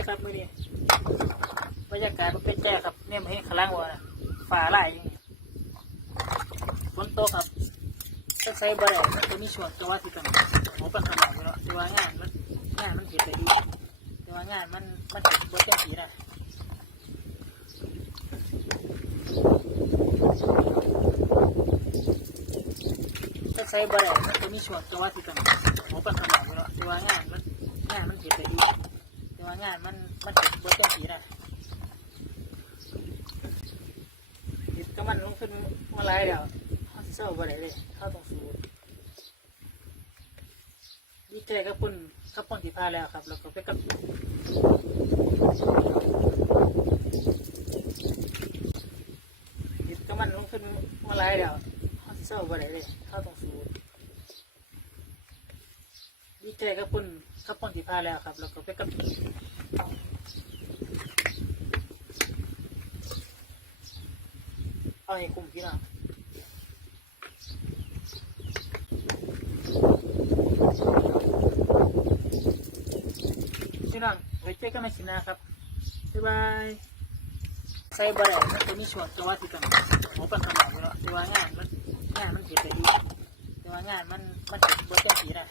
จครับมือนี้บรรยากาศมันเป็นแจ้ครับเนี่ยมาเห็นขล่างวัวนะฝ่าไหลฝนตกครับถ้าใช้บ่ได้มันจะมีช่วงจังหวะที่ต้องหมูปันขนาดเนาะแต่ว่างานมันงานมันเห็นได้ดีแต่ว่างานมันมันเห็นบนต้นสีนะถ้าใช้บ่ได้มันจะมีช่วงจังหวะที่ต้องหมูปันขนาดเนาะแต่ว่างานมันงานมันเห็นได้ดีแต่ ว่างานมันมันเห็นบนต้นสีนะหยิบก็มันลงขึ้นมาไล่แล้วเขาเศร้าบ่ได้เลยเข้าต้องสู้ดีใจกับปุ่นกับปุ่นที่พาแล้วครับ แล้วก็ไปกับหยิบก็มันลงขึ้นมาไล่แล้วเขาเศร้าบ่ได้เลยเข้าต้องสู้ ดีใจกับปุ่นกับปุ่นที่พาแล้วครับ แล้วก็ไปกับเอาให้คุ้มพี่น้องพี่น้องไว้เจอกันใหม่คลิน้าครับ บ๊ายบายใส่บะแดดมันจะมีช่วงจัวที่ต้องหมูปันขนาดเนาะต่ว่างานมันงานมันเห็นได้ดีต่ว่างานมันมันเห็นบนต้นสีนะ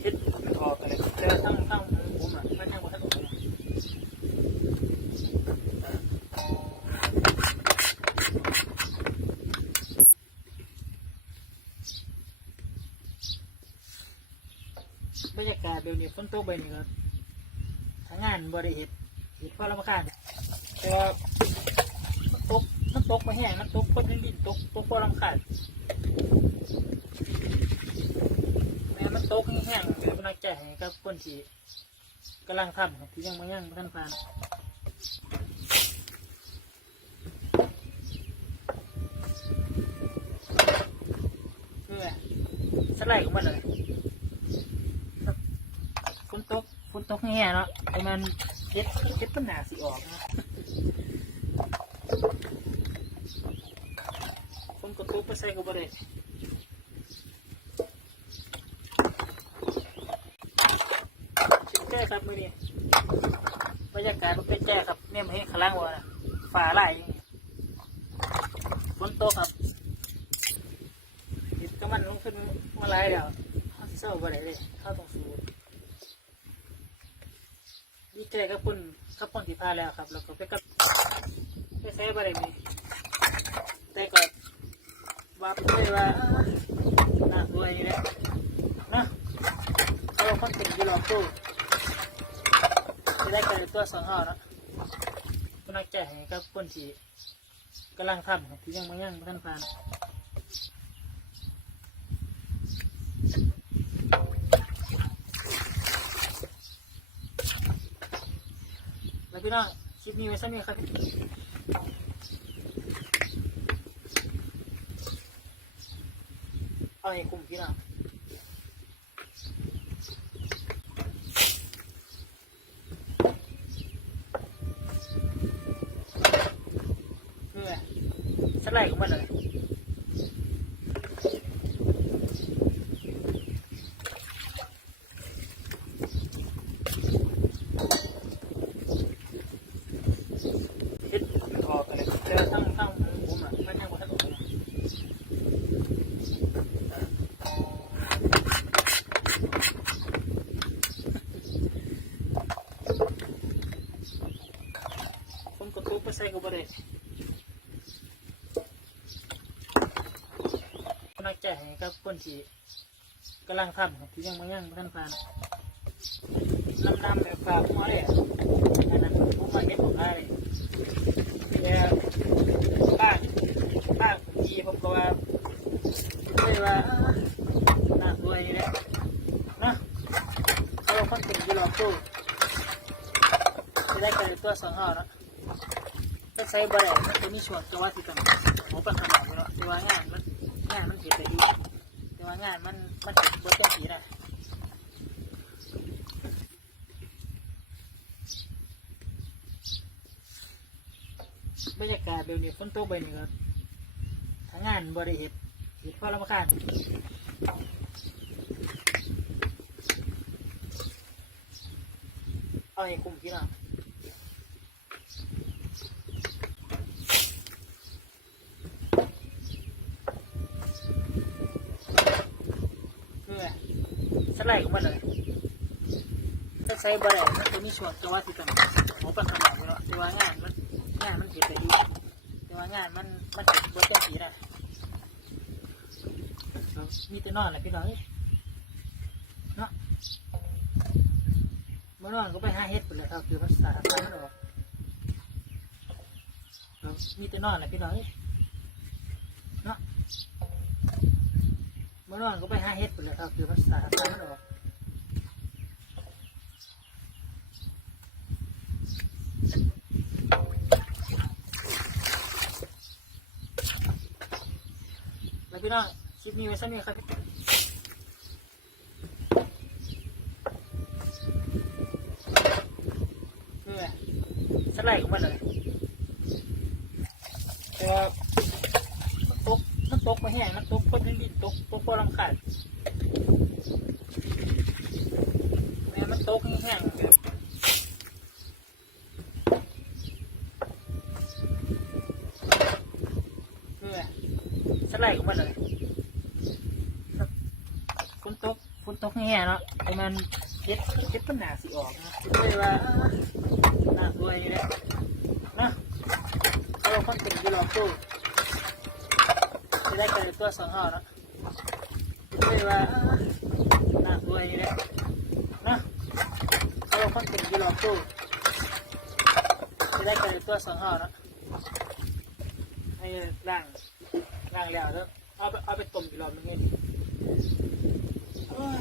เฮ็ดออกไปเลยแต่ว่าทั้งทั้งผมอะไมันยังบ่ทันออกเลยบรรยากาศเดี๋ยวนี้ฝนตกไปนี่ก็ทางงานบริเหตุเหตุเพราะลำคาญแต่ว่ามันตกมันตกมาแห้งมันตกคนดินดินตกตกเพราะลำคาญแม้มันตกแห้ง ลังใจให้กับคนที่กำลังทำที่ยังไม่ยังบ่ท่านผ่านเพื่อสไลด์ของมันเลยฝนตกฝนตกแง่เนาะไอ้มันเจ็ดเจ็ดปัญหาสิออกนะฝนก็ตกไปใส่ก็บ่ได้ชิมแจ้ครับมือนี้บรร ยากาศมันเป็นแจ้ครับเนี่ยมาเห็นขล่างวัวนะฝ่าไหลฝนตกครับหยิบก็มันลงขึ้นมาไล่แล้วเขาสิเศร้าบ่ได้เลยเข้าต้องสู้ดีใจกับปุ่นกับปุ่นที่พาแล้วครับ แล้วก็ไปกับไปใช้บะไรนี่แต่ก็ว่าไปเลยว่าน่ารวยนี่แหละนะเราคนเป็นยีรอตู้ จะได้กันตัวสองห้านะก็นักใจให้กับปุ่นที่กำลังทำที่ยังไม่ยังบ่ท่านผ่านแล้วพี่น้องคลิปนี้ไว้สักนิดครับเอาให้คุ้มพี่น้องเพื่อ สไลด์ของมันเลยเฮ็ดมันออกไปเลยแต่ว่าทั้งทั้งผมอะมันยังบ่ทันออกเลยผมก็ทุบไปใส่ก็บ่ได้ ก็นักใจให้กับคนที่กำลังทำที่ยังไม่ยังบ่ทันผ่านลำๆแบบฝากมาเลยอันนั้นผมมาเห็นของอะไรแล้วบ้านบ้านดีผมก็ว่าไม่ว่าน่ารวยนี่แหละนะเราคนเป็นยีรอตู้จะได้กันตัวสองห้านะถ้าใช้บะแดดมันจะมีช่วงจังหวที่ต้องหมูปันขนาดเนาะต่ว่างานมัน งานมันเห็นได้ดีแต่ว่างานมันมันเห็นบนต้นสีนะบรรยากาศเดี๋ยวนี้ฝนตกไปนี่ก็ทางงานบริเหตุเหตุเพราะลำคาญเอาให้คุ้มพี่น้องเพื่อ สไลด์ของมันเลยถ้าใช้บ่ได้มันจะมีช่วงจัวที่ต้องหัวปัญหาอยู่เนาะแต่ว่างานมันงานมันเก็บได้ดีแต่ว่างานมันมันเก็บบ่ต้องสีนะมีแต่นอนแหละพี่น้องเนาะเมื่อนอนก็ไปหาเฮ็ดไปเลยครับคือมันสาดน้ำมันออกมีแต่นอนแหละพี่น้องเอ้ยเนาะเมื่อนอนก็ไปหาเฮ็ดไปเลยครับคือมันสาดน้ำมันออกแล้วพี่น้องคลิปนี้ไว้สักนิดครับสไลด์ของมันเลยแต่ว่ามัน ตกมาแห้งมันตกคนนิดๆตกตกพอลำขาดแม่มันตกแห้งเพื่อสไลด์ของมันเลยฝนตกฝนตกแห้งเนาะไอ้มันเก็ดเก็ดปัญหาสิออกนะเลยว่าน่ากลัวอยู่แล้นะเราคนเป็นกีฬาตู้ ได้เจอตัวสองห้านะไม่ว่าน่ากลัวอยู่แล้วนะเราคนเป็นกีฬาตู้จะได้เจอตัวสองห้านะให้ล่างล่างแล้วแล้วเอาไปเอาไปต้มอีกรอบนึงไงดิโอ้ย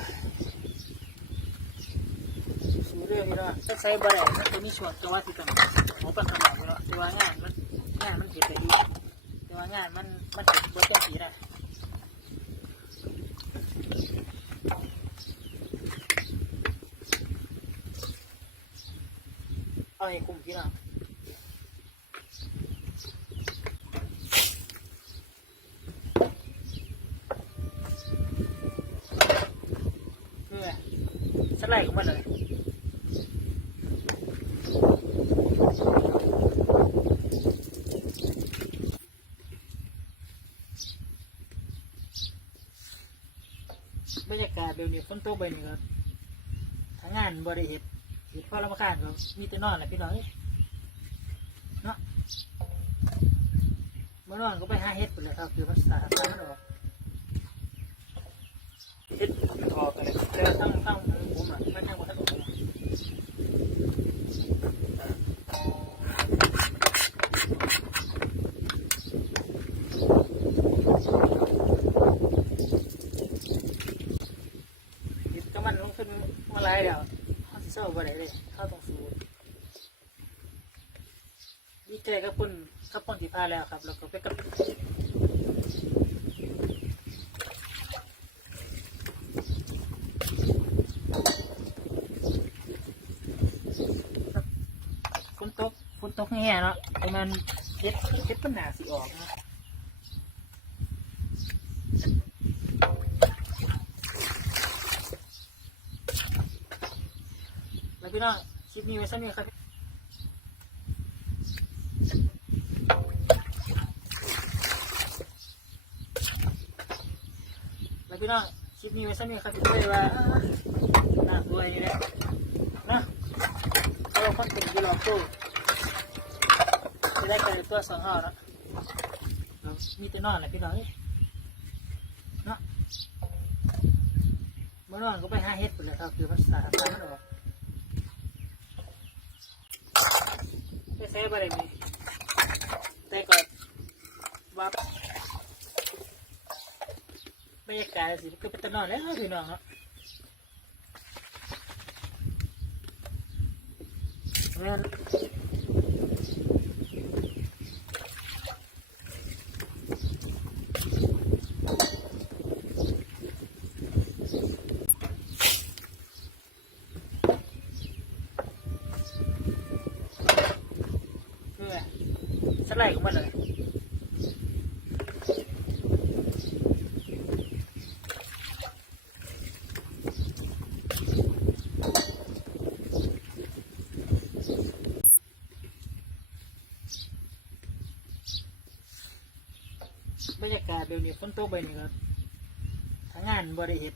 สูเรื่องนี้เนาะถ้าใช้บ่ได้มันจะมีช่วงจังหวะที่ต้องหัวปัญหาอยู่เนาะแต่ว่างานมันงานมันเก็บได้ดี แต่ว่างานมันมันเก็บบ่ต้องสีนะเอาให้คุ้มพี่น้องเพื่อสไลด์ของมันเลย บรรยากาศแบบนี้ฝนตกไปนี่ก็ทางงานบริเหตุเหตุพอรำคาญก็มีแต่นอนแหละพี่น้องเอ้ยเนาะเมื่อนอนก็ไปหาเฮ็ดไปเลยครับคือมันสาดน้ำมันออกเฮ็ดมันออกไปเลยแต่ตั้งตั้งผมอะมันยังบ่ทันออกเฮ็ดก็มันลงขึ้นมาหลายแล้วเขาสิเศร้าบ่ได้เลยเขาต้องสู้ ดีใจกับคุณกับคนที่พาแล้วครับ แล้วก็ไปกับฝนตกฝนตกแง่เนาะไอ้มันเก็บเก็บปัญหาสิออกนะแล้วพี่น้องคลิปนี้ไว้สักนิดครับแล้ว พี่น้องคลิปนี้ไว้สักนิดครับเลยว่าน่ากลัวยู่แล้วนะเราคนเป็นกีฬาตู้จะได้เจอตัวสองห้านะมีแต่นอนแหละพี่น้องเนาะเมื่อนอนก็ไปหาเฮ็ดไปเลยครับคือมันสาดน้ำมันออกไปใช้อะไรมีแต่ก็ว่า บรรยากาศสิก็เป็นต่นอนแล้วพี่น้องเนาะแม่นเพื่อสไลด์ของมันเลย เดี๋ยวนี้ฝนตกไปนี่ก็ทั้งงานบ่ได้เห็ด